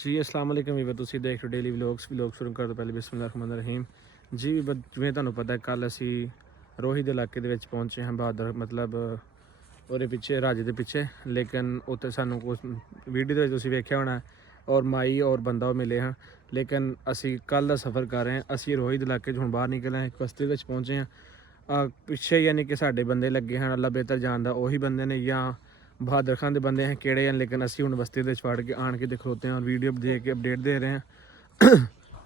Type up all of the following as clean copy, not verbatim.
जी अस्सलाम वालेकुम ਵੀਰ ਤੁਸੀਂ ਦੇਖ ਰਹੇ ਡੇਲੀ ਵਲੌਗ ਸ਼ੁਰੂ ਕਰਨ ਤੋਂ ਪਹਿਲੇ ਬਿਸਮਿਲ੍ਲਾਹਿਰਰਹਿਮਾਨਿਰਰਹੀਮ ਜੀ ਵੀਰ ਜਿਵੇਂ ਤੁਹਾਨੂੰ ਪਤਾ ਕੱਲ ਅਸੀਂ ਰੋਹੀ ਦੇ ਇਲਾਕੇ ਦੇ ਵਿੱਚ ਪਹੁੰਚੇ ਹਾਂ ਬਹਾਦਰ ਮਤਲਬ ਉਹਦੇ ਪਿੱਛੇ ਰਾਜੇ ਦੇ ਪਿੱਛੇ ਲੇਕਿਨ ਉੱਥੇ ਸਾਨੂੰ ਕੁਝ ਵੀਡੀਓ ਦੇ ਵਿੱਚ ਤੁਸੀਂ ਵੇਖਿਆ ਹੋਣਾ ਔਰ ਮਾਈ ਔਰ ਬੰਦਾ ਉਹ ਮਿਲੇ ਹਾਂ ਲੇਕਿਨ ਅਸੀਂ ਕੱਲ ਦਾ ਸਫ਼ਰ ਕਰ ਰਹੇ ਹਾਂ ਅਸੀਂ ਰੋਹੀ ਦੇ ਇਲਾਕੇ 'ਚ ਹੁਣ ਬਾਹਰ ਨਿਕਲੇ ਹਾਂ ਇੱਕ ਬਸਤੀ ਵਿੱਚ ਪਹੁੰਚੇ ਹਾਂ ਪਿੱਛੇ ਯਾਨੀ ਕਿ ਸਾਡੇ ਬੰਦੇ ਲੱਗੇ ਹਨ ਅੱਲਾ ਬਿਹਤਰ ਜਾਣਦਾ ਉਹੀ ਬੰਦੇ ਨੇ ਜਾਂ बहादुर खान के बंदे हैं केड़े हैं लेकिन असी हुण बस्ती दे फड़ के आन के खलोते हैं और वीडियो दे के अपडेट दे रहे हैं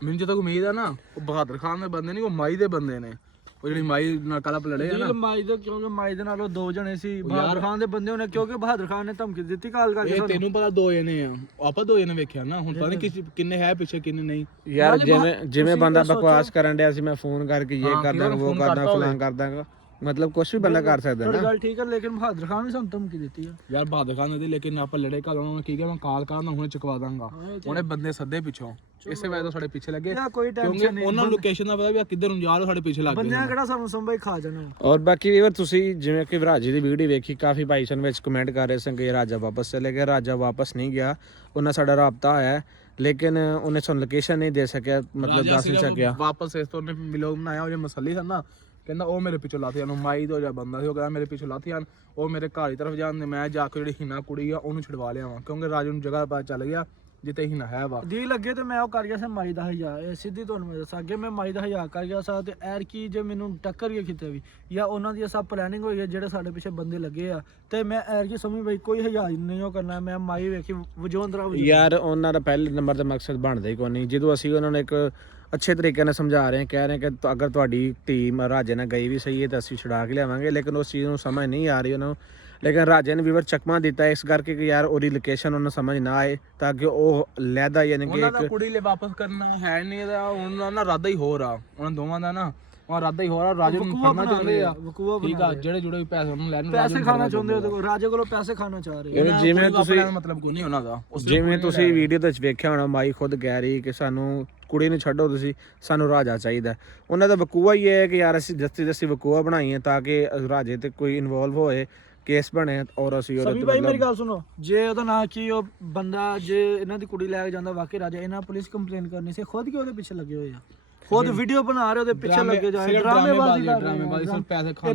मैनूं जो तक उम्मीद है ना वो बहादुर खान के बंदे नहीं वो माई दे बंदे ने ਉਹ ਜਿਹੜੀ ਮਾਈ ਨਾਲ ਕਾਲਾ ਪਲੜੇ ਆ ਨਾ ਮਾਈ ਦੇ ਕਿਉਂਕਿ ਮਾਈ ਦੇ ਨਾਲੋਂ ਦੋ ਜਣੇ ਸੀ ਬਹਾਦਰ ਖਾਨ ਦੇ ਬੰਦੇ ਉਹਨੇ ਕਿਉਂਕਿ ਬਹਾਦਰ ਖਾਨ ਨੇ ਧਮਕੀ ਦਿੱਤੀ ਕਾਲ ਕਰਕੇ ਇਹ ਤੈਨੂੰ ਪਤਾ ਦੋ ਜਣੇ ਆ ਆਪਾਂ ਦੋ ਜਣੇ ਵੇਖਿਆ ਨਾ ਹੁਣ ਪਤਾ ਨਹੀਂ ਕਿੰਨੇ ਹੈ ਪਿੱਛੇ ਕਿੰਨੇ ਨਹੀਂ ਯਾਰ ਜਿਵੇਂ ਬੰਦਾ ਬਕਵਾਸ ਕਰਨ ਡਿਆ ਸੀ ਮੈਂ ਫੋਨ ਕਰਕੇ ਇਹ ਕਰਦਾ ਉਹ ਕਰਦਾ ਫਲਾਂ ਕਰਦਾਗਾ मतलब कुछ भी बंदा कर सकता है ना गल ठीक है लेकिन बहादुर खान ने ਸਾਨੂੰ ਧਮਕੀ ਦਿੱਤੀ ਆ ਯਾਰ ਬਹਾਦਰ ਖਾਨ ਨੇ ਲੇਕਿਨ ਆਪਾਂ ਲੜੇ ਕੱਲ ਉਹਨਾਂ ਨੂੰ ਕੀ ਕਿਹਾ ਮੈਂ ਕਾਲ ਕਰਾਂ ਹੁਣੇ ਚੁਕਵਾ ਦਾਂਗਾ ਉਹਨੇ ਬੰਦੇ ਸੱਦੇ ਪਿੱਛੋਂ ਇਸੇ ਵਜ੍ਹਾ ਤੋਂ ਸਾਡੇ ਪਿੱਛੇ ਲੱਗੇ ਕਿਉਂਕਿ ਉਹਨਾਂ ਨੂੰ ਲੋਕੇਸ਼ਨ ਦਾ ਪਤਾ ਵੀ ਕਿੱਧਰ ਨੂੰ ਜਾ ਰਹੇ ਸਾਡੇ ਪਿੱਛੇ ਲੱਗ ਗਏ ਬੰਦਿਆਂ ਕਿਹੜਾ ਸਾਨੂੰ ਸੰਭਾਈ ਖਾ ਜਾਣਾ ਔਰ ਬਾਕੀ ਵੀਰ ਤੁਸੀਂ ਜਿਵੇਂ ਕਿ ਰਾਜੇ ਦੀ ਵੀਡੀਓ ਵੇਖੀ ਕਾਫੀ ਭਾਈ ਸਨ ਵਿੱਚ ਕਮੈਂਟ ਕਰ ਰਹੇ ਸਨ ਕਿ ਰਾਜਾ ਵਾਪਸ ਚਲੇ ਗਿਆ ਰਾਜਾ ਵਾਪਸ ਨਹੀਂ ਗਿਆ ਉਹਨਾਂ ਸਾਡਾ ਰਾਬਤਾ ਹੋਇਆ लेकिन उन्हें ਸਾਨੂੰ ਲੋਕੇਸ਼ਨ ਨਹੀਂ ਦੇ ਸਕਿਆ ਮਤਲਬ ਦੱਸ ਨਹੀਂ ਸਕਿਆ ਵਾਪਸ ਇਸ ਤੋਂ ਉਹਨੇ ਵਲੌਗ ਬਣਾਇਆ ਉਹ ਜੇ ਮਸਲੀ ਸਨ ਨਾ ਕਹਿੰਦਾ ਉਹ ਮੇਰੇ ਪਿੱਛੋਂ ਲਾਥੀਆਂ ਨੂੰ ਮਾਈ ਤੋਂ ਜਾਂ ਬੰਦਾ ਸੀ ਉਹ ਕਹਿੰਦਾ ਮੇਰੇ ਪਿੱਛੋਂ ਲਾਥੀਆਂ ਉਹ ਮੇਰੇ ਘਰ ਦੀ ਤਰਫ ਜਾਂਦੇ ਮੈਂ ਜਾ ਕੇ ਜਿਹੜੀ ਹੀਨਾ ਕੁੜੀ ਆ ਉਹਨੂੰ ਛਡਵਾ ਲਿਆਵਾਂ ਕਿਉਂਕਿ ਰਾਜੂ ਨੂੰ ਜਗ੍ਹਾ ਪਤਾ ਚੱਲ ਗਿਆ ਜਿੱਥੇ ਹੀਨਾ ਹੈ ਵਾ ਦੀ ਲੱਗੇ ਤੇ ਮੈਂ ਉਹ ਕਰ ਗਿਆ ਸੀ ਮਾਈ ਦਾ ਹਯਾ ਇਹ ਸਿੱਧੀ ਤੁਹਾਨੂੰ ਮੈਂ ਦੱਸਾਂ ਅੱਗੇ ਮੈਂ ਮਾਈ ਦਾ ਹਯਾ ਕਰ ਗਿਆ ਸਾਂ ਤੇ ਐਰ ਕੀ ਜੇ ਮੈਨੂੰ ਟੱਕਰ ਗਿਆ ਕਿਤੇ ਵੀ ਜਾਂ ਉਹਨਾਂ ਦੀ ਸਭ ਪਲੈਨਿੰਗ ਹੋਈ ਹੈ ਜਿਹੜੇ ਸਾਡੇ ਪਿੱਛੇ ਬੰਦੇ ਲੱਗੇ ਆ ਤੇ ਮੈਂ ਐਰ ਕੀ ਸਮਝ ਬਈ ਕੋਈ ਹਯਾ ਨਹੀਂ ਉਹ ਕਰਨਾ ਮੈਂ ਮਾਈ ਵੇਖੀ ਵਜੋਂਦਰਾ ਯਾਰ ਉਹਨਾਂ ਦਾ ਪਹਿਲੇ ਨੰਬਰ ਦਾ ਮਕਸਦ ਬਣਦਾ ਹੀ ਕੋਈ ਨਹੀਂ ਜਦੋਂ ਅਸੀਂ ਉਹਨਾਂ ਨੂੰ ਇੱਕ अच्छे तरीके ਨਾਲ ਸਮਝਾ ਰਹੇ ਹਾਂ ਕਹਿ ਰਹੇ ਕਿ ਅਗਰ ਤੁਹਾਡੀ ਟੀਮ ਰਾਜੇ ਨਾਲ ਗਈ ਵੀ ਸਹੀ ਹੈ ਤਾਂ ਅਸੀਂ ਛੁਡਾ ਕੇ ਲਿਆਵਾਂਗੇ ਲੇਕਿਨ ਉਸ ਚੀਜ਼ ਨੂੰ ਸਮਝ ਨਹੀਂ ਆ ਰਹੀ ਉਹਨਾਂ ਨੂੰ ਲੇਕਿਨ ਰਾਜੇ ਨੇ ਵੀਵਰ ਚਕਮਾ ਦਿੱਤਾ ਇਸ ਕਰਕੇ ਕਿ ਯਾਰ ਉਹਦੀ ਲੋਕੇਸ਼ਨ ਉਹਨੂੰ ਸਮਝ ਨਾ ਆਏ ਤਾਂ ਕਿ ਉਹ ਲੈਦਾ ਯਾਨੀ ਕਿ ਇੱਕ ਕੁੜੀ ਲਈ ਵਾਪਸ ਕਰਨਾ ਹੈ ਨਹੀਂ ਇਹਦਾ ਉਹਨਾਂ ਦਾ ਇਰਾਦਾ ਹੀ ਹੋਰ ਆ ਉਹਨਾਂ ਦੋਵਾਂ ਦਾ ਨਾ ਉਹ ਇਰਾਦਾ ਹੀ ਹੋਰ ਆ ਰਾਜੇ ਨੂੰ ਫੜਨਾ ਚਾਹੁੰਦੇ ਆ ਠੀਕ ਆ ਜਿਹੜੇ ਜੁੜੇ ਪੈਸੇ ਉਹਨੂੰ ਲੈਣ ਪੈਸੇ ਖਾਣਾ ਚਾਹੁੰਦੇ ਉਹਦੇ ਕੋਲ ਰਾਜੇ ਕੋਲੋਂ ਪੈਸੇ ਖਾਣਾ ਚਾਹ ਰਹੇ ਜਿਵੇਂ ਤੁਸੀਂ ਮਤਲਬ ਕੋਈ ਨਹੀਂ ਉਹਨਾਂ ਦਾ ਜਿਵੇਂ ਤੁਸੀਂ ਵੀਡੀਓ ਦੇ ਵਿੱਚ ਵੇਖਿਆ ਹੋਣਾ ਮਾਈ ਖੁਦ ਕਹਿ ਰਹੀ ਕਿ ਸਾਨੂੰ ਕੁੜੀ ਨੂੰ ਛੱਡੋ ਤੁਸੀਂ ਸਾਨੂੰ ਰਾਜਾ ਚਾਹੀਦਾ ਉਹਨਾਂ ਦਾ ਵਕੂਆ ਹੀ ਹੈ ਕਿ ਯਾਰ ਅਸੀਂ ਜਸਤੀ ਵਕੂਆ ਬਣਾਈਏ ਤਾਂ ਕਿ ਰਾਜੇ ਤੇ ਕੋਈ ਇਨਵੋਲਵ ਹੋਏ ਕੇਸ ਬਣੇ ਔਰ ਅਸੀਂ ਉਹਦੇ ਤੇ ਭਾਈ ਮੇਰੀ ਗੱਲ ਸੁਣੋ ਜੇ ਉਹਦਾ ਨਾਂ ਕੀ ਉਹ ਬੰਦਾ ਜੇ ਇਹਨਾਂ ਦੀ ਕੁੜੀ ਲੈ ਕੇ ਜਾਂਦਾ ਵਾਕਈ ਰਾਜਾ ਇਹਨਾਂ ਪੁਲਿਸ ਕੰਪਲੇਨ ਕਰਨੀ ਸੀ ਖੁਦ ਕਿ ਉਹਦੇ ਪਿੱਛੇ ਲੱਗੇ ਹੋਏ ਆ ਖੁਦ ਵੀਡੀਓ ਬਣਾ ਰਹੇ ਉਹਦੇ ਪਿੱਛੇ ਲੱਗੇ ਜਾਏ ਡਰਾਮੇਬਾਜ਼ੀ ਸਿਰਫ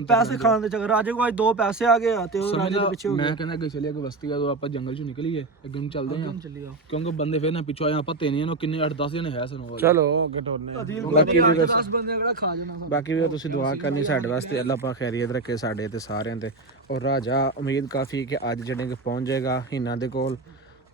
ਪੈਸੇ ਖਾਣ ਦੇ ਚੱਕਰ ਰਾਜੇ ਕੋਲ ਅੱਜ ਦੋ ਪੈਸੇ ਆ ਗਏ ਆ ਤੇ ਉਹ ਰਾਜੇ ਦੇ ਪਿੱਛੇ ਹੋ ਗਿਆ ਮੈਂ ਕਹਿੰਦਾ ਅੱਗੇ ਚੱਲੀਏ ਕੋਈ ਬਸਤੀ ਆ ਆਪਾਂ ਜੰਗਲ ਚੋਂ ਨਿਕਲੀਏ ਅੱਗੇ ਨੂੰ ਚੱਲਦੇ ਆ ਕਿਉਂਕਿ ਬੰਦੇ ਫੇਰ ਨਾ ਪਿੱਛੋਂ ਆਏ ਆਪਾਂ ਤੇਨੀਆਂ ਨੂੰ ਕਿੰਨੇ 8-10 ਜਣੇ ਹੈ ਸਾਨੂੰ ਚਲੋ ਅੱਗੇ ਟੋਰਨੇ ਬਾਕੀ ਵੀ 10 ਬੰਦੇ ਕਿਹੜਾ ਖਾ ਜਾਣਾ ਬਾਕੀ ਵੀ ਤੁਸੀਂ ਦੁਆ ਕਰਨੀ ਸਾਡੇ ਵਾਸਤੇ ਅੱਲਾਹ ਪਾਕ ਖੈਰੀਅਤ ਰੱਖੇ ਸਾਡੇ ਤੇ ਸਾਰਿਆਂ ਤੇ ਔਰ ਰਾਜਾ ਉਮੀਦ ਕਾਫੀ ਕਿ ਅੱਜ ਜਿਹੜੇ ਕਿ ਪਹੁੰਚ ਜਾਏਗਾ ਹੀਨਾ ਦੇ ਕੋਲ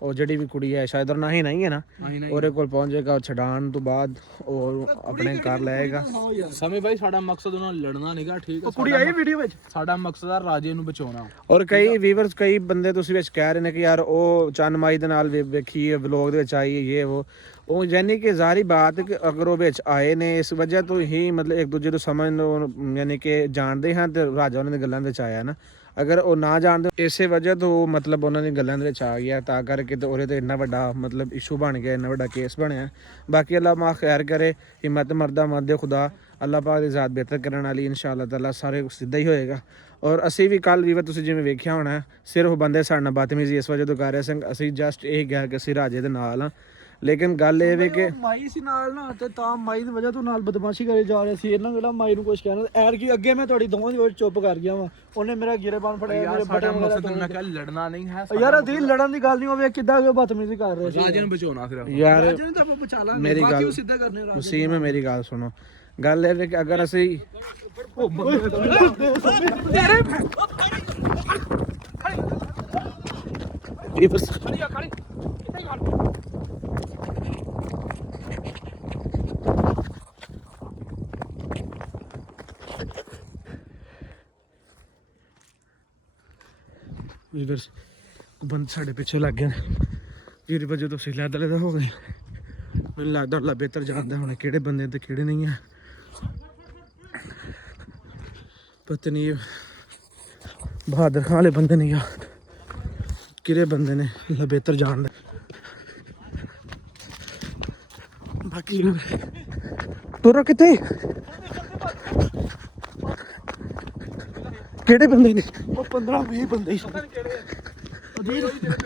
ਉਹ ਜਿਹੜੀ ਵੀ ਕੁੜੀ ਹੈ ਸ਼ਾਇਦ ਨਾ ਹੀ ਨਹੀਂ ਹੈ ਨਾ ਉਹਦੇ ਕੋਲ ਪਹੁੰਚ ਜਾਏਗਾ ਛਡਾਣ ਤੋਂ ਬਾਅਦ ਉਹ ਆਪਣੇ ਘਰ ਲਾਏਗਾ ਸਮੇਂ ਭਾਈ ਸਾਡਾ ਮਕਸਦ ਉਹਨਾਂ ਨਾਲ ਲੜਨਾ ਨਹੀਂਗਾ ਠੀਕ ਹੈ ਕੁੜੀ ਆਈ ਵੀਡੀਓ ਵਿੱਚ ਸਾਡਾ ਮਕਸਦ ਆ ਰਾਜੇ ਨੂੰ ਬਚਾਉਣਾ ਔਰ ਕਈ ਵੀਵਰਸ ਕਈ ਬੰਦੇ ਤੁਸੀਂ ਵਿੱਚ ਕਹਿ ਰਹੇ ਨੇ ਕਿ ਯਾਰ ਉਹ ਚੰਨਮਾਈ ਦੇ ਨਾਲ ਵੇਖੀ ਵਲੌਗ ਦੇ ਵਿੱਚ ਆਈ ਇਹ ਉਹ ਯਾਨੀ ਕਿ ਜ਼ਾਹਰੀ ਬਾਤ ਕਿ ਅਗਰ ਉਹ ਵਿੱਚ ਆਏ ਨੇ ਇਸ ਵਜ੍ਹਾ ਤੋਂ ਹੀ ਮਤਲਬ ਇੱਕ ਦੂਜੇ ਨੂੰ ਸਮਝਣ ਯਾਨੀ ਕਿ ਜਾਣਦੇ ਹਨ ਤੇ ਰਾਜਾ ਉਹਨਾਂ ਦੀ ਗੱਲਾਂ ਦੇ ਵਿੱਚ ਆਇਆ ਨਾ ਅਗਰ ਉਹ ਨਾ ਜਾਣਦੇ ਇਸੇ ਵਜ੍ਹਾ ਤੋਂ ਮਤਲਬ ਉਹਨਾਂ ਦੀ ਗੱਲਾਂ ਦੇ ਵਿੱਚ ਆ ਗਿਆ ਤਾਂ ਕਰਕੇ ਤੇ ਉਹਦੇ ਤੇ ਇੰਨਾ ਵੱਡਾ ਮਤਲਬ ਇਸ਼ੂ ਬਣ ਗਿਆ ਇੰਨਾ ਵੱਡਾ ਕੇਸ ਬਣਿਆ ਬਾਕੀ ਅੱਲਾਹ ਮਾ ਖੈਰ ਕਰੇ ਹਿੰਮਤ ਮਰਦਾ ਮਰਦੇ ਖੁਦਾ ਅੱਲਾਹ ਪਾਕ ਦੀ ਜ਼ਾਤ ਬਿਹਤਰ ਕਰਨ ਵਾਲੀ ਇਨਸ਼ਾਅੱਲਾ ਤਾਲਾ ਸਾਰੇ ਕੁਝ ਸਿੱਧਾ ਹੀ ਹੋਏਗਾ ਔਰ ਅਸੀਂ ਵੀ ਕੱਲ ਵੀ ਤੁਸੀਂ ਜਿਵੇਂ ਵੇਖਿਆ ਹੋਣਾ ਸਿਰਫ ਬੰਦੇ ਸਾਡੇ ਨਾਲ ਬਦਤਮੀਜ਼ੀ ਇਸ ਵਜ੍ਹਾ ਤੋਂ ਕਰ ਰਹੇ ਸਨ ਅਸੀਂ ਜਸਟ ਇਹ ਕਿਹਾ ਕਿ ਅਸੀਂ ਰਾਜੇ ਦੇ ਨਾਲ ਹਾਂ ਲੇਕਿਨ ਗੱਲ ਇਹ ਵੇ ਕਿ ਮਾਈ ਸੀ ਨਾਲ ਨਾ ਤੇ ਤਾਂ ਮਾਈ ਦੀ ਵਜ੍ਹਾ ਤੋਂ ਨਾਲ ਬਦਮਾਸ਼ੀ ਕਰੇ ਜਾ ਰਹੇ ਸੀ ਇਹਨਾਂ ਕਿਹੜਾ ਮਾਈ ਨੂੰ ਕੁਝ ਕਹਿਣਾ ਐਰ ਕੀ ਅੱਗੇ ਮੈਂ ਤੁਹਾਡੀ ਦੋਵਾਂ ਦੀ ਵਿੱਚ ਚੁੱਪ ਕਰ ਗਿਆ ਵਾਂ ਉਹਨੇ ਮੇਰਾ ਗਿਰੇਬਾਨ ਫੜਿਆ ਮੇਰੇ ਬਟਨ ਮਕਸਦ ਮੈਂ ਕਿਹਾ ਲੜਨਾ ਨਹੀਂ ਹੈ ਯਾਰ ਅਦੀ ਲੜਨ ਦੀ ਗੱਲ ਨਹੀਂ ਹੋਵੇ ਕਿੱਦਾਂ ਉਹ ਬਦਤਮੀਜ਼ੀ ਕਰ ਰਹੇ ਸੀ ਰਾਜੇ ਨੂੰ ਬਚਾਉਣਾ ਸਿਰਫ ਯਾਰ ਰਾਜੇ ਨੂੰ ਤਾਂ ਆਪਾਂ ਬਚਾ ਲਾਂਗੇ ਮੇਰੀ ਗੱਲ ਸਿੱਧਾ ਕਰਨੇ ਰਾਜੇ ਤੁਸੀਂ ਮੈਂ ਮੇਰੀ ਗੱਲ ਸੁਣੋ ਗੱਲ ਇਹ ਵੇ ਕਿ ਅਗਰ ਅਸੀਂ ਤੇਰੇ ਇਹ ਬਸ ਖੜੀ ਕਿੱਥੇ ਖੜ ਵੀਰਸ ਬੰਦ ਸਾਡੇ ਪਿੱਛੇ ਲੱਗ ਗਏ ਵੀਰ ਵਜੋਂ ਤੁਸੀਂ ਲੈਦਾ ਹੋ ਗਏ ਮੈਨੂੰ ਲੱਗਦਾ ਅੱਲਾ ਬਿਹਤਰ ਜਾਣਦਾ ਹੁਣ ਕਿਹੜੇ ਬੰਦੇ ਤੇ ਕਿਹੜੇ ਨਹੀਂ ਆ ਪਤਾ ਨਹੀਂ ਬਹਾਦਰ ਖਾਨ ਵਾਲੇ ਬੰਦੇ ਨਹੀਂ ਆ ਕਿਹੜੇ ਬੰਦੇ ਨੇ ਅੱਲਾ ਬਿਹਤਰ ਜਾਣਦਾ ਬਾਕੀ ਤੁਰਾ ਕਿਤੇ ਕਿਹੜੇ ਬੰਦੇ ਨੇ? ਉਹ 15-20 ਬੰਦੇ ਹੀ ਪਤਾ ਨਹੀਂ ਕਿਹੜੇ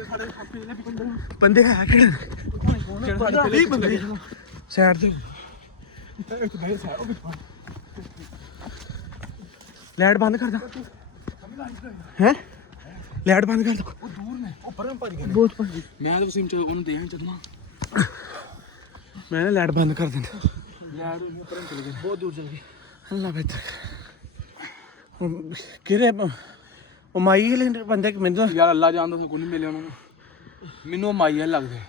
ਸਾਡੇ ਸਾਥੀ ਨੇ 15 ਬੰਦੇ ਹੈ ਕਿਹੜੇ? 15-20 ਬੰਦੇ ਸਾਈਡ ਤੇ ਇੱਕ ਬਾਹਰ ਸਾਹ ਉਹ ਵੀ ਲਾਈਟ ਬੰਦ ਕਰ ਦੋ ਹੈ। ਲਾਈਟ ਬੰਦ ਕਰ ਦੋ। ਉਹ ਦੂਰ ਨੇ ਉਹ ਪਰਾਂ ਭੱਜ ਗਏ ਬਹੁਤ ਭੱਜੀ। ਮੈਂ ਤਾਂ ਵਸੀਮ ਚ ਉਹਨੂੰ ਦੇਹਾਂ ਚੱਲਣਾ ਮੈਂ ਨਾ ਲਾਈਟ ਬੰਦ ਕਰ ਦਿੰਦਾ। ਯਾਰ ਉਹ ਪਰਾਂ ਚਲੇ ਗਏ ਬਹੁਤ ਦੂਰ ਚਲ ਗਏ। ਅੱਲਾ ਬਿਹਤਰ। ਕਿਹੜੇ ਉਹ ਮਾਈ ਵਾਲੇ ਬੰਦੇ ਕਿ ਮੈਨੂੰ ਯਾਰ ਅੱਲਾ ਜਾਣਦਾ ਸੋ ਕੋਈ ਨਹੀਂ ਮਿਲਿਆ ਉਹਨਾਂ ਨੂੰ ਮੈਨੂੰ ਮਾਈ ਲੱਗਦੇ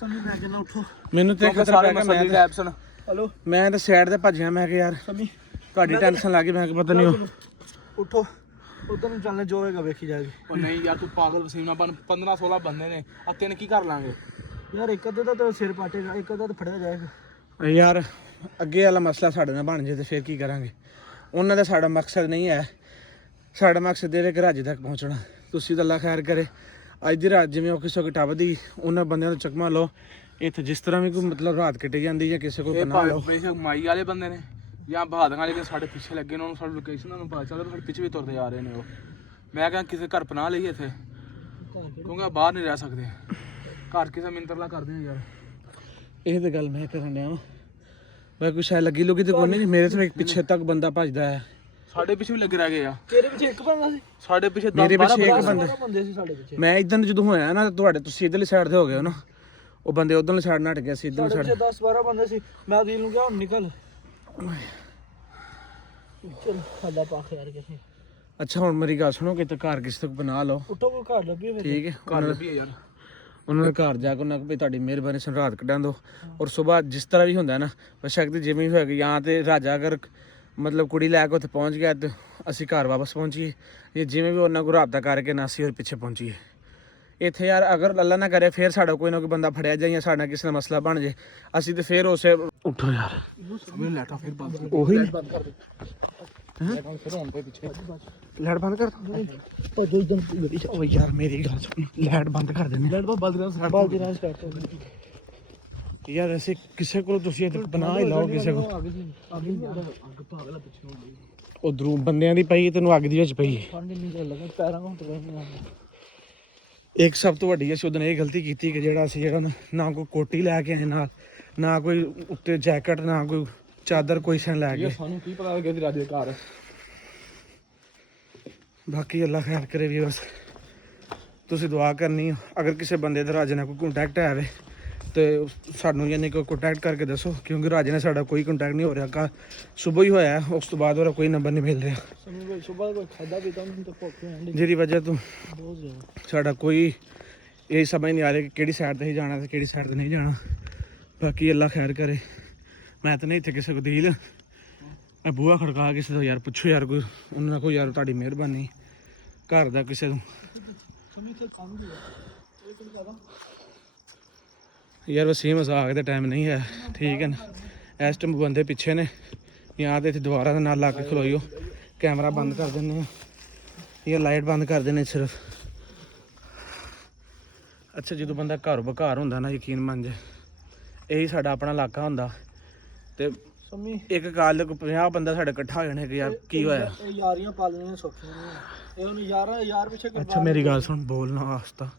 ਸਮੀ ਮੈਂ ਕਹਿੰਦਾ ਉੱਠੋ। ਮੈਨੂੰ ਤੇ ਖਤਰਾ ਪੈ ਗਿਆ। ਮੈਂ ਮਸਲੀ ਐਪਸਨ ਹਲੋ ਮੈਂ ਤਾਂ ਸਾਈਡ ਤੇ ਭੱਜਿਆ। ਮੈਂ ਕਿ ਯਾਰ ਸਮੀ ਤੁਹਾਡੀ ਟੈਨਸ਼ਨ ਲੱਗ ਗਈ। ਮੈਂ ਕਿ ਪਤਾ ਨਹੀਂ ਉਹ ਉੱਠੋ ਉਧਰ ਨੂੰ ਚੱਲਣੇ ਜੋ ਹੋਏਗਾ ਵੇਖੀ ਜਾਏਗੀ। ਉਹ ਨਹੀਂ ਯਾਰ ਤੂੰ ਪਾਗਲ ਵਸੀਮ ਨਾ ਬਣ 15-16 ਬੰਦੇ ਨੇ ਆ ਤਿੰਨ ਕੀ ਕਰ ਲਾਂਗੇ ਯਾਰ ਇੱਕ ਅੱਧੇ ਦਾ ਤਾਂ ਸਿਰ ਪਾਟੇਗਾ, ਇੱਕ ਅੱਧਾ ਤਾਂ ਫੜਿਆ ਜਾਏਗਾ। ਯਾਰ ਅੱਗੇ ਵਾਲਾ ਮਸਲਾ ਸਾਡੇ ਨਾਲ ਬਣ ਜੇ ਤੇ ਫਿਰ ਕੀ ਕਰਾਂਗੇ? ਉਹਨਾਂ ਦਾ ਸਾਡਾ ਮਕਸਦ ਨਹੀਂ ਹੈ। ਸਾਡਾ ਮਕਸਦ ਇਹ ਹੈ ਕਿ ਰਾਜੇ ਤੱਕ ਪਹੁੰਚਣਾ। ਤੁਸੀਂ ਤਾਂ ਅੱਲਾ ਖੈਰ ਕਰੇ। ਅੱਜ ਦੀ ਰਾਤ ਜਿਵੇਂ ਉਹ ਕਿਸੇ ਕੋ ਟੱਪਦੀ ਉਹਨਾਂ ਬੰਦਿਆਂ ਨੂੰ ਚਕਮਾ ਲਓ। ਇੱਥੇ ਜਿਸ ਤਰ੍ਹਾਂ ਵੀ ਕੋਈ ਮਤਲਬ ਰਾਤ ਕੱਟੀ ਜਾਂਦੀ ਜਾਂ ਕਿਸੇ ਕੋਲ ਇਹ ਪਨਾਹ ਲਓ। ਬੇਸ਼ੱਕ ਮਾਈ ਵਾਲੇ ਬੰਦੇ ਨੇ ਜਾਂ ਬਹਾਦਰਾਂ ਵਾਲੇ ਸਾਡੇ ਪਿੱਛੇ ਲੱਗੇ ਨੇ, ਉਹਨਾਂ ਨੂੰ ਸਾਡੀ ਲੋਕੇਸ਼ਨ ਨੂੰ ਪਤਾ ਚੱਲਦਾ ਸਾਡੇ ਪਿੱਛੇ ਵੀ ਤੁਰਦੇ ਜਾ ਰਹੇ ਨੇ ਉਹ। ਮੈਂ ਕਹਿੰਦਾ ਕਿਸੇ ਘਰ ਪਨਾਹ ਲਈਏ ਇੱਥੇ ਕਿਉਂਕਿ ਬਾਹਰ ਨਹੀਂ ਰਹਿ ਸਕਦੇ। ਘਰ ਕਿਸੇ ਮਿੰਤਰਲਾ ਕਰਦੇ ਆ ਯਾਰ। ਇਹ ਤਾਂ ਗੱਲ ਮੈਂ ਕਰਨ ਡਿਆ ਵਾਂ। ਮੈਂ ਕੋਈ ਸ਼ਾਇਦ ਲੱਗੀ ਲੁਗੀ ਤੇ ਕੋਈ ਨਹੀਂ। ਮੇਰੇ ਤੋਂ ਇੱਕ ਪਿੱਛੇ ਤੱਕ ਬੰਦਾ ਭੱਜਦਾ ਹੈ। ਸਾਡੇ ਪਿੱਛੇ ਵੀ ਲੱਗੇ ਰਹਿ ਗਏ ਆ। ਤੇਰੇ ਪਿੱਛੇ ਇੱਕ ਬੰਦਾ ਸੀ? ਸਾਡੇ ਪਿੱਛੇ ਮੇਰੇ ਪਿੱਛੇ ਇੱਕ ਬੰਦਾ ਬੰਦੇ ਸੀ ਸਾਡੇ ਪਿੱਛੇ। ਮੈਂ ਇਦਾਂ ਜਦੋਂ ਹੋਇਆ ਨਾ ਤੁਹਾਡੇ ਤੁਸੀਂ ਇਧਰਲੀ ਸਾਈਡ ਤੇ ਹੋ ਗਏ ਹੋ ਨਾ, ਉਹ ਬੰਦੇ ਉਧਰਲੀ ਸਾਈਡ ਨਾਲ ਹਟ ਗਿਆ ਸੀ ਇਧਰਲੀ ਸਾਡੇ ਸਾਈਡ। ਪਿੱਛੇ 10-12 ਬੰਦੇ ਸੀ। ਮੈਂ ਦਿਲ ਨੂੰ ਕਿਹਾ ਹੁਣ ਨਿਕਲ। ਚਲ ਸਾਡਾ ਪਾਖ ਯਾਰ ਕਿਸੇ। ਅੱਛਾ ਹੁਣ ਮੇਰੀ ਗੱਲ ਸੁਣੋ, ਕਿਤੇ ਘਰ ਕਿਸੇ ਤੋਂ ਬਣਾ ਲਓ। ਉੱਠੋ ਕੋਈ ਘਰ ਲੱਭੀ ਫਿਰ। ਠੀਕ ਹੈ। ਘਰ ਲੱਭੀ ਯਾਰ। ਉਹਨਾਂ ਨੇ ਘਰ ਜਾ ਕੇ ਉਹਨਾਂ ਕੋਲ ਵੀ ਤੁਹਾਡੀ ਮਿਹਰਬਾਨੀ ਸਾਨੂੰ ਰਾਤ ਕੱਢਾਂ ਦਿਓ। ਔਰ ਸਵੇਰ ਜਿਸ ਤਰ੍ਹਾਂ ਵੀ ਹੁੰਦਾ ਨਾ ਬੇਸ਼ੱਕ ਤੇ ਜਿਵੇਂ ਵੀ ਹੋਏਗਾ ਜਾਂ ਤੇ ਰਾਜਾ ਅਗਰ ਮਤਲਬ ਕੁੜੀ ਲੈ ਕੇ ਉੱਥੇ ਪਹੁੰਚ ਗਿਆ ਤੇ ਅਸੀਂ ਘਰ ਵਾਪਸ ਪਹੁੰਚੀਏ, ਜਾਂ ਜਿਵੇਂ ਵੀ ਉਹਨਾਂ ਕੋਲ ਰਾਬਤਾ ਕਰਕੇ ਨਾ ਅਸੀਂ ਹੋਰ ਪਿੱਛੇ ਪਹੁੰਚੀਏ। ਇੱਥੇ ਯਾਰ ਅਗਰ ਅੱਲਾ ਨਾ ਕਰੇ ਫਿਰ ਸਾਡਾ ਕੋਈ ਨਾ ਕੋਈ ਬੰਦਾ ਫੜਿਆ ਜਾਏ ਜਾਂ ਸਾਡਾ ਕਿਸੇ ਨਾਲ ਮਸਲਾ ਬਣ ਜੇ, ਅਸੀਂ ਤੇ ਫਿਰ ਉਸੇ ਉੱਠੋ ਯਾਰ। ਮੈਨੂੰ ਲੈਟਾ ਫਿਰ ਬੰਦ ਉਹੀ ਬੰਦ ਕਰ ਦੇ। ਫਿਰ ਹੁਣ ਪਏ ਪਿੱਛੇ ਲਾਈਟ ਬੰਦ ਕਰ ਉਹ ਦੋ ਦਿਨ ਗੱਡੀ ਚ ਓ ਯਾਰ ਮੇਰੀ ਗੱਲ ਸੁਣ, ਲਾਈਟ ਬੰਦ ਕਰ ਦੇਣੀ। ਲੈਟ ਬੰਦ ਕਰ ਬਾਲ ਦੀ ਰਾਜ ਸਟਾਰਟ ਹੋ ਗਈ। ਯਾਰ ਅਸੀਂ ਕਿਸੇ ਕੋਲ ਤੁਸੀਂ ਇੱਥੇ ਬਣਾ ਹੀ ਲਾਓ ਕਿਸੇ ਕੋਲ। ਅੱਗ ਪਾਗਲਾ ਪਿੱਛੇ ਹੋ ਗਈ। ਉਧਰੋਂ ਬੰਦਿਆਂ ਦੀ ਪਈ ਤੈਨੂੰ ਅੱਗ ਦੀ ਵਿੱਚ ਪਈ ਹੈ। ਠੰਡ ਨਹੀਂ ਚੱਲ ਲੱਗਾ ਪੈਰਾਂ ਨੂੰ ਤੇ ਨਹੀਂ ਆਉਂਦਾ। ਇੱਕ ਸਭ ਤੋਂ ਵੱਡੀ ਅਸੀਂ ਉਹਦਨ ਇਹ ਗਲਤੀ ਕੀਤੀ ਕਿ ਜਿਹੜਾ ਅਸੀਂ ਜਿਹੜਾ ਨਾ ਕੋਈ ਕੋਟੀ ਲੈ ਕੇ ਆਏ ਨਾਲ, ਨਾ ਕੋਈ ਉੱਤੇ ਜੈਕਟ, ਨਾ ਕੋਈ ਚਾਦਰ, ਕੋਈ ਸ਼ੈ ਲੈ ਕੇ। ਸਾਨੂੰ ਕੀ ਪਤਾ ਲੱਗਿਆ ਸੀ ਰਾਜੇ ਦੇ ਘਰ। ਬਾਕੀ ਅੱਲਾ ਖੈਰ ਕਰੇ ਵੀ ਬਸ ਤੁਸੀਂ ਦੁਆ ਕਰਨੀ। ਅਗਰ ਕਿਸੇ ਬੰਦੇ ਦਾ ਰਾਜੇ ਨਾਲ ਕੋਈ ਕੰਟੈਕਟ ਹੈ ਵੇ ਤੇ ਸਾਨੂੰ ਯਾਨੀ ਕਿ ਕੰਟੈਕਟ ਕਰਕੇ ਦੱਸੋ, ਕਿਉਂਕਿ ਰਾਜੇ ਨਾਲ ਸਾਡਾ ਕੋਈ ਕੰਟੈਕਟ ਨਹੀਂ ਹੋ ਰਿਹਾ। ਕਾ ਸਵੇਰ ਹੀ ਹੋਇਆ, ਉਸ ਤੋਂ ਬਾਅਦ ਉਹਦਾ ਕੋਈ ਨੰਬਰ ਨਹੀਂ ਮਿਲ ਰਿਹਾ, ਸਾਨੂੰ ਸਵੇਰ ਕੋਈ ਖਾਦਾ ਪੀਤਾ ਨਹੀਂ ਤਾਂ ਭੁੱਖ ਨਹੀਂ ਜਿਹਦੀ ਵਜ੍ਹਾ ਤੋਂ ਬਹੁਤ ਜ਼ਿਆਦਾ। ਸਾਡਾ ਕੋਈ ਇਹ ਸਮਝ ਨਹੀਂ ਆ ਰਿਹਾ ਕਿ ਕਿਹੜੀ ਸਾਈਡ ਤੇ ਹੀ ਜਾਣਾ ਤੇ ਕਿਹੜੀ ਸਾਈਡ ਤੇ ਨਹੀਂ ਜਾਣਾ। ਬਾਕੀ ਅੱਲਾ ਖੈਰ ਕਰੇ। ਮੈਂ ਤਾਂ ਨਹੀਂ ਇੱਥੇ ਕਿਸੇ ਕੋ ਦੀਲ ਮੈਂ ਬੂਹਾ ਖੜਕਾ ਕਿਸੇ ਤੋਂ ਯਾਰ ਪੁੱਛੋ ਯਾਰ ਕੋਈ ਉਹਨਾਂ ਨਾਲ ਕੋਈ ਯਾਰ ਤੁਹਾਡੀ ਮਿਹਰਬਾਨੀ ਘਰ ਦਾ ਕਿਸੇ ਤੋਂ ਯਾਰ ਵਸੀਮ ਮਜ਼ਾਕ ਦਾ ਟਾਈਮ ਨਹੀਂ ਹੈ। ਠੀਕ ਹੈ ਨਾ। ਇਸ ਟਾਈਮ ਬੰਦੇ ਪਿੱਛੇ ਨੇ ਜਾਂ ਤੇ ਇੱਥੇ ਦੁਬਾਰਾ ਦੇ ਨਾਲ ਲਾ ਕੇ ਖਲੋਈਓ। ਕੈਮਰਾ ਬੰਦ ਕਰ ਦਿੰਦੇ ਆ ਜਾਂ ਲਾਈਟ ਬੰਦ ਕਰ ਦਿੰਦੇ ਸਿਰਫ। ਅੱਛਾ ਜਦੋਂ ਬੰਦਾ ਘਰ ਬਘਾਰ ਹੁੰਦਾ ਨਾ, ਯਕੀਨ ਮੰਨ ਜੇ ਇਹੀ ਸਾਡਾ ਆਪਣਾ ਇਲਾਕਾ ਹੁੰਦਾ ਤੇ ਸਮੀ ਇੱਕ ਗੱਲ 50 ਬੰਦਾ ਸਾਡੇ ਇਕੱਠਾ ਹੋ ਜਾਣੇ ਕਿ ਯਾਰ ਕੀ ਹੋਇਆ। ਇਹ ਯਾਰੀਆਂ ਪਾਲਣੀਆਂ ਸੌਖੀਆਂ ਨਹੀਂ। ਇਹ ਹੁਣ ਯਾਰ ਪਿੱਛੇ ਅੱਛਾ ਮੇਰੀ ਗੱਲ ਸੁਣ, ਬੋਲਣਾ ਵਾਸਤਾ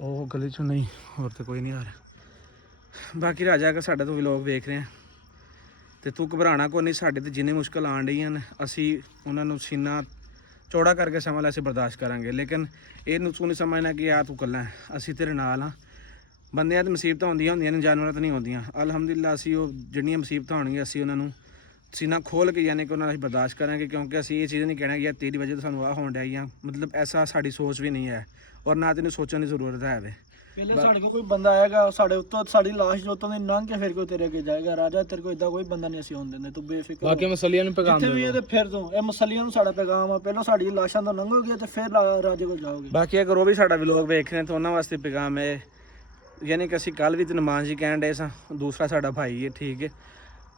ਉਹ ਗਲੀ ਚੋਂ ਨਹੀਂ, ਹੋਰ ਤੇ ਕੋਈ ਨਹੀਂ ਆ ਰਿਹਾ। ਬਾਕੀ ਰਾਜਾ ਅਗਰ ਸਾਡਾ ਤੋਂ ਵਲੋਗ ਵੇਖ ਰਹੇ ਆ ਤੇ ਤੂੰ ਘਬਰਾਣਾ ਕੋਈ ਨਹੀਂ। ਸਾਡੇ ਤੇ ਜਿੰਨੇ ਮੁਸ਼ਕਲ ਆਣ ਰਹੀਆਂ ਨੇ ਅਸੀਂ ਉਹਨਾਂ ਨੂੰ ਸੀਨਾ ਚੌੜਾ ਕਰਕੇ ਸਮਾਂ ਲੈ ਅਸੀਂ ਬਰਦਾਸ਼ਤ ਕਰਾਂਗੇ। ਲੇਕਿਨ ਇਹਨੂੰ ਤੂੰ ਨਹੀਂ ਸਮਝਣਾ ਕਿ ਯਾਰ ਤੂੰ ਇਕੱਲਾ ਹੈ, ਅਸੀਂ ਤੇਰੇ ਨਾਲ ਹਾਂ। ਬੰਦਿਆਂ ਤੇ ਮੁਸੀਬਤਾਂ ਹੁੰਦੀਆਂ ਨੇ, ਜਾਨਵਰਾਂ ਤੇ ਨਹੀਂ ਹੁੰਦੀਆਂ। ਅਲਹਮਦੁਲਿਲਾ ਅਸੀਂ ਉਹ ਜਿਹੜੀਆਂ ਮੁਸੀਬਤਾਂ ਹੋਣਗੀਆਂ ਅਸੀਂ ਉਹਨਾਂ ਨੂੰ ਸੀਨਾ ਖੋਲ ਕੇ ਯਾਨੀ ਕਿ ਉਹਨਾਂ ਨੂੰ ਅਸੀਂ ਬਰਦਾਸ਼ਤ ਕਰਾਂਗੇ, ਕਿਉਂਕਿ ਅਸੀਂ ਇਹ ਚੀਜ਼ ਨਹੀਂ ਕਹਿਣਾ ਕਿ ਯਾਰ ਤੇਰੀ ਵਜ੍ਹਾ ਤੋਂ ਸਾਨੂੰ ਆਹ ਹੋਣ ਡਿਆ ਜਾਂ ਮਤਲਬ ਐਸਾ ਸਾਡੀ ਸੋਚ ਵੀ ਨਹੀਂ ਹੈ ਔਰ ਨਾ ਤੈਨੂੰ ਸੋਚਣ ਦੀ ਜ਼ਰੂਰਤ ਹੈ ਵੇ। ਪਹਿਲੇ ਸਾਡੇ ਕੋਲ ਕੋਈ ਬੰਦਾ ਆਏਗਾ ਸਾਡੇ ਉੱਤੋਂ ਸਾਡੀ ਲਾਸ਼ ਜੋ ਉੱਤੋਂ ਦੀ ਲੰਘ ਕੇ ਫਿਰ ਕੋਈ ਤੇਰੇ ਅੱਗੇ ਜਾਏਗਾ। ਰਾਜਾ ਤੇਰੇ ਕੋਲ ਇਦਾਂ ਕੋਈ ਬੰਦਾ ਨਹੀਂ ਅਸੀਂ ਹੋਣ ਦਿੰਦੇ, ਤੂੰ ਬੇਫਿਕਰ ਬਾਕੀ ਮਸਲੀਆਂ ਨੂੰ ਪੈਗਾਮ ਜਿੱਥੇ ਵੀ ਇਹਦੇ ਫਿਰ ਤੋਂ ਇਹ ਮਸਲੀਆਂ ਨੂੰ ਸਾਡਾ ਪੈਗਾਮ ਆ। ਪਹਿਲਾਂ ਸਾਡੀ ਲਾਸ਼ਾਂ ਤੋਂ ਲੰਘੋਗੇ ਤੇ ਫਿਰ ਰਾਜੇ ਕੋਲ ਜਾਓਗੇ। ਬਾਕੀ ਅਗਰ ਉਹ ਵੀ ਸਾਡਾ ਵਲੋਗ ਵੇਖ ਰਹੇ ਤਾਂ ਉਹਨਾਂ ਵਾਸਤੇ ਪੈਗਾਮ ਹੈ ਯਾਨੀ ਕਿ ਅਸੀਂ ਕੱਲ ਵੀ ਤੇ ਨਮਾਜ਼ ਹੀ ਕਹਿਣ ਡਏ ਸਾਂ, ਦੂਸਰਾ ਸਾਡਾ ਭਾਈ ਹੈ। ਠੀਕ ਹੈ,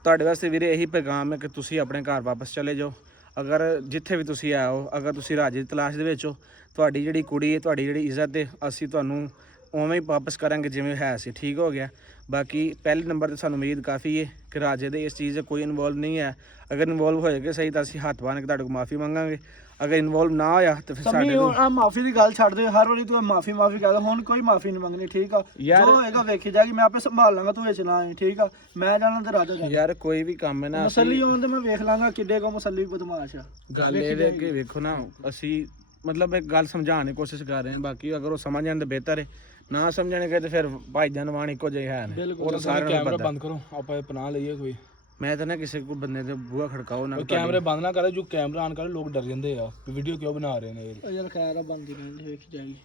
ਤੁਹਾਡੇ ਵਾਸਤੇ ਵੀਰੇ ਇਹੀ ਪੈਗਾਮ ਹੈ ਕਿ ਤੁਸੀਂ ਆਪਣੇ ਘਰ ਵਾਪਸ ਚਲੇ ਜਾਓ। ਅਗਰ ਜਿੱਥੇ ਵੀ ਤੁਸੀਂ ਆਓ, ਅਗਰ ਤੁਸੀਂ ਰਾਜੇ ਦੀ ਤਲਾਸ਼ ਦੇ ਵਿੱਚ ਹੋ, ਤੁਹਾਡੀ ਜਿਹੜੀ ਕੁੜੀ ਹੈ, ਤੁਹਾਡੀ ਜਿਹੜੀ ਇੱਜ਼ਤ ਹੈ, ਅਸੀਂ ਤੁਹਾਨੂੰ ਉਵੇਂ ਹੀ ਵਾਪਸ ਕਰਾਂਗੇ ਜਿਵੇਂ ਹੈ ਸੀ। ਠੀਕ ਹੋ ਗਿਆ। ਬਾਕੀ ਪਹਿਲੇ ਨੰਬਰ ਤੇ ਸਾਨੂੰ ਉਮੀਦ ਕਾਫੀ ਹੈ ਕਿ ਰਾਜੇ ਦੇ ਇਸ ਚੀਜ਼ 'ਚ ਕੋਈ ਇਨਵੋਲਵ ਨਹੀਂ ਹੈ। ਅਗਰ ਇਨਵੋਲਵ ਹੋਏਗਾ ਸਹੀ ਤਾਂ ਅਸੀਂ ਹੱਥ ਬੰਨ੍ਹ ਕੇ ਤੁਹਾਡੇ ਕੋਲ ਮਾਫੀ ਮੰਗਾਂਗੇ। ਅਗਰ ਇਨਵੋਲਵ ਨਾ ਹੋਇਆ ਤਾਂ ਫਿਰ ਸਾਡੇ ਸਮੀ ਕੋਲ ਆ ਮਾਫੀ ਦੀ ਗੱਲ ਛੱਡ ਦੇ, ਹਰ ਵਾਰੀ ਤੂੰ ਮਾਫੀ ਕਰਦਾ, ਹੁਣ ਕੋਈ ਮਾਫੀ ਨਹੀਂ ਮੰਗਣੀ, ਠੀਕ ਆ? ਯਾਰ- ਜੋ ਹੋਏਗਾ ਵੇਖੀ ਜਾਏਗੀ, ਮੈਂ ਆਪੇ ਸੰਭਾਲ ਲਾਂਗਾ, ਤੂੰ ਵਿੱਚ ਨਾ ਆਈ, ਠੀਕ ਆ? ਮੈਂ ਜਾਣਾ ਤੇ ਰਾਜਾ ਜਾਣਾ। ਯਾਰ ਕੋਈ ਵੀ ਕੰਮ ਹੈ ਨਾ ਮਸੱਲੀ ਹੋਣ ਤੇ ਮੈਂ ਵੇਖ ਲਾਂਗਾ ਕਿੱਡੇ ਕੋ ਮਸੱਲੀ ਬਦਮਾਸ਼ ਆ। ਗੱਲ ਇਹ ਹੈ ਕਿ ਵੇਖੋ ਨਾ ਅਸੀਂ ਮਤਲਬ ਇੱਕ ਗੱਲ ਸਮਝਾਉਣ ਦੀ ਕੋਸ਼ਿਸ਼ ਕਰ ਰਹੇ ਹਾਂ। ਬਾਕੀ ਅਗਰ ਉਹ ਸਮਝ ਜਾਣ ਤਾਂ ਬਿਹਤਰ ਹੈ, ਨਾ ਸਮਝਣਗੇ ਤੇ ਫਿਰ ਭਾਈਜਾਨ ਵਾਣ ਇੱਕੋ ਜਿਹੇ ਹੈ ਨੇ। ਉਹ ਤਾਂ ਸਾਰਿਆਂ ਨੂੰ ਕੈਮਰਾ ਪਤਾ। ਬੰਦ ਕਰੋ, ਆਪਾਂ ਪਨਾਹ ਲਈਏ ਕੋਈ। ਮੈਂ ਤਾਂ ਨਾ ਕਿਸੇ ਕੋ ਬੰਦੇ ਦੇ ਬੂਹਾ ਖੜਕਾਓ ਨਾ। ਕੈਮਰੇ ਬੰਦ ਨਾ ਕਰੇ, ਜੋ ਕੈਮਰਾ ਆਨ ਕਰੇ ਲੋਕ ਡਰ ਜਾਂਦੇ ਆ ਵੀਡੀਓ ਕਿਉਂ ਬਣਾ ਰਹੇ ਨੇ। ਉਹ ਯਾਰ ਖੈਰ ਆ ਬੰਦ ਹੀ ਰਹਿੰਦੇ, ਵੇਖੀ ਜਾਏਗੀ।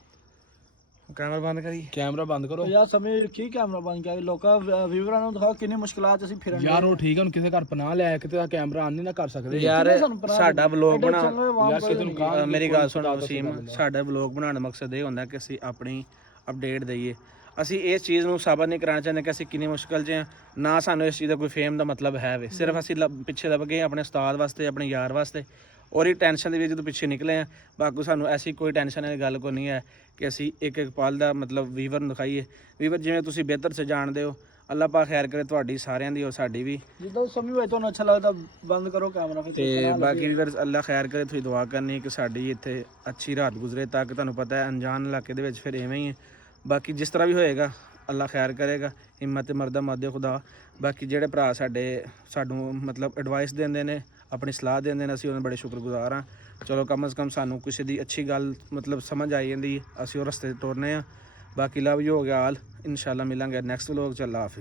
ਕੈਮਰਾ ਬੰਦ ਕਰੀ। ਕੈਮਰਾ ਬੰਦ ਕਰੋ ਯਾਰ ਸਮੇਂ ਕੀ ਕੈਮਰਾ ਬੰਦ ਕਰ, ਲੋਕਾਂ ਵੀਵਰਾਂ ਨੂੰ ਦਿਖਾਓ ਕਿੰਨੀ ਮੁਸ਼ਕਲਾਂ ਚ ਅਸੀਂ ਫਿਰਨ ਯਾਰ। ਉਹ ਠੀਕ ਹੈ, ਹੁਣ ਕਿਸੇ ਘਰ ਪਨਾਹ ਲੈ ਕੇ ਤੇ ਕੈਮਰਾ ਆਨ ਨਹੀਂ ਨਾ ਕਰ ਸਕਦੇ ਯਾਰ ਸਾਡਾ ਵਲੌਗ ਬਣਾ ਯਾਰ ਕਿਸੇ ਨੂੰ ਕਹਾਂ ਮੇਰੀ ਗੱਲ ਸੁਣ ਵਸੀਮ, ਸਾਡਾ ਵਲੌਗ ਬਣਾਉਣ ਦਾ ਮਕਸਦ ਇਹ ਹੁੰਦਾ ਕਿ ਅਸੀਂ ਆਪਣੀ ਅਪਡੇਟ ਦਈਏ। ਅਸੀਂ ਇਸ ਚੀਜ਼ ਨੂੰ ਸਾਬਤ ਨਹੀਂ ਕਰਾਉਣਾ ਚਾਹੁੰਦੇ ਕਿ ਅਸੀਂ ਕਿੰਨੀ ਮੁਸ਼ਕਲ 'ਚ ਹਾਂ। ਨਾ ਸਾਨੂੰ ਇਸ ਚੀਜ਼ ਦਾ ਕੋਈ ਫੇਮ ਦਾ ਮਤਲਬ ਹੈ ਵੇ, ਸਿਰਫ ਅਸੀਂ ਪਿੱਛੇ ਲੱਭ ਗਏ ਆਪਣੇ ਉਸਤਾਦ ਵਾਸਤੇ, ਆਪਣੇ ਯਾਰ ਵਾਸਤੇ, ਔਰ ਇਹ ਟੈਨਸ਼ਨ ਦੇ ਵਿੱਚ ਜਦੋਂ ਪਿੱਛੇ ਨਿਕਲੇ ਆ। ਬਾਕੀ ਸਾਨੂੰ ਐਸੀ ਕੋਈ ਟੈਨਸ਼ਨ ਵਾਲੀ ਗੱਲ ਕੋਈ ਨਹੀਂ ਹੈ ਕਿ ਅਸੀਂ ਇੱਕ ਪਲ ਦਾ ਮਤਲਬ ਵੀਵਰ ਨੂੰ ਦਿਖਾਈਏ। ਵੀਵਰ ਜਿਵੇਂ ਤੁਸੀਂ ਬਿਹਤਰ ਸੇ ਜਾਣਦੇ ਹੋ, ਅੱਲਾਹ ਪਾਕ ਖੈਰ ਕਰੇ ਤੁਹਾਡੀ ਸਾਰਿਆਂ ਦੀ ਔਰ ਸਾਡੀ ਵੀ। ਜਿੱਦਾਂ ਸਮੇਂ ਹੋਏ ਤੁਹਾਨੂੰ ਅੱਛਾ ਲੱਗਦਾ ਬੰਦ ਕਰੋ ਕੈਮਰਾ ਫਿਰ। ਤੇ ਬਾਕੀ ਵੀਰ ਅੱਲਾਹ ਖੈਰ ਕਰੇ, ਤੁਸੀਂ ਦੁਆ ਕਰਨੀ ਕਿ ਸਾਡੀ ਇੱਥੇ ਅੱਛੀ ਰਾਤ ਗੁਜ਼ਰੇ, ਤਾਂ ਕਿ ਤੁਹਾਨੂੰ ਪਤਾ ਹੈ ਅਣਜਾਣ ਇਲਾਕੇ ਦੇ ਵਿੱਚ ਫਿਰ ਐਵੇਂ ਹੀ ਹੈ। ਬਾਕੀ ਜਿਸ ਤਰ੍ਹਾਂ ਵੀ ਹੋਏਗਾ ਅੱਲਾਹ ਖੈਰ ਕਰੇਗਾ, ਹਿੰਮਤ ਮਰਦਾ ਮਾਦੇ ਖੁਦਾ। ਬਾਕੀ ਜਿਹੜੇ ਭਰਾ ਸਾਨੂੰ ਮਤਲਬ ਐਡਵਾਈਸ ਦਿੰਦੇ ਨੇ, ਆਪਣੀ ਸਲਾਹ ਦਿੰਦੇ ਨੇ, ਅਸੀਂ ਉਹਨਾਂ ਬੜੇ ਸ਼ੁਕਰਗੁਜ਼ਾਰ ਹਾਂ। ਚਲੋ ਕਮ ਅਜ਼ ਕਮ ਸਾਨੂੰ ਕਿਸੇ ਦੀ ਅੱਛੀ ਗੱਲ ਮਤਲਬ ਸਮਝ ਆਈ ਜਾਂਦੀ, ਅਸੀਂ ਉਹ ਰਸਤੇ 'ਤੇ ਤੁਰਨੇ ਆ। ਬਾਕੀ ਲਵ ਯੂ ਹੋ ਗਿਆ ਆਲ। ਇਨਸ਼ਾਅੱਲਾ ਮਿਲਾਂਗੇ ਨੈਕਸਟ ਵਲੋਗ ਚ। ਅੱਲਾਹ ਹਾਫਿਜ਼।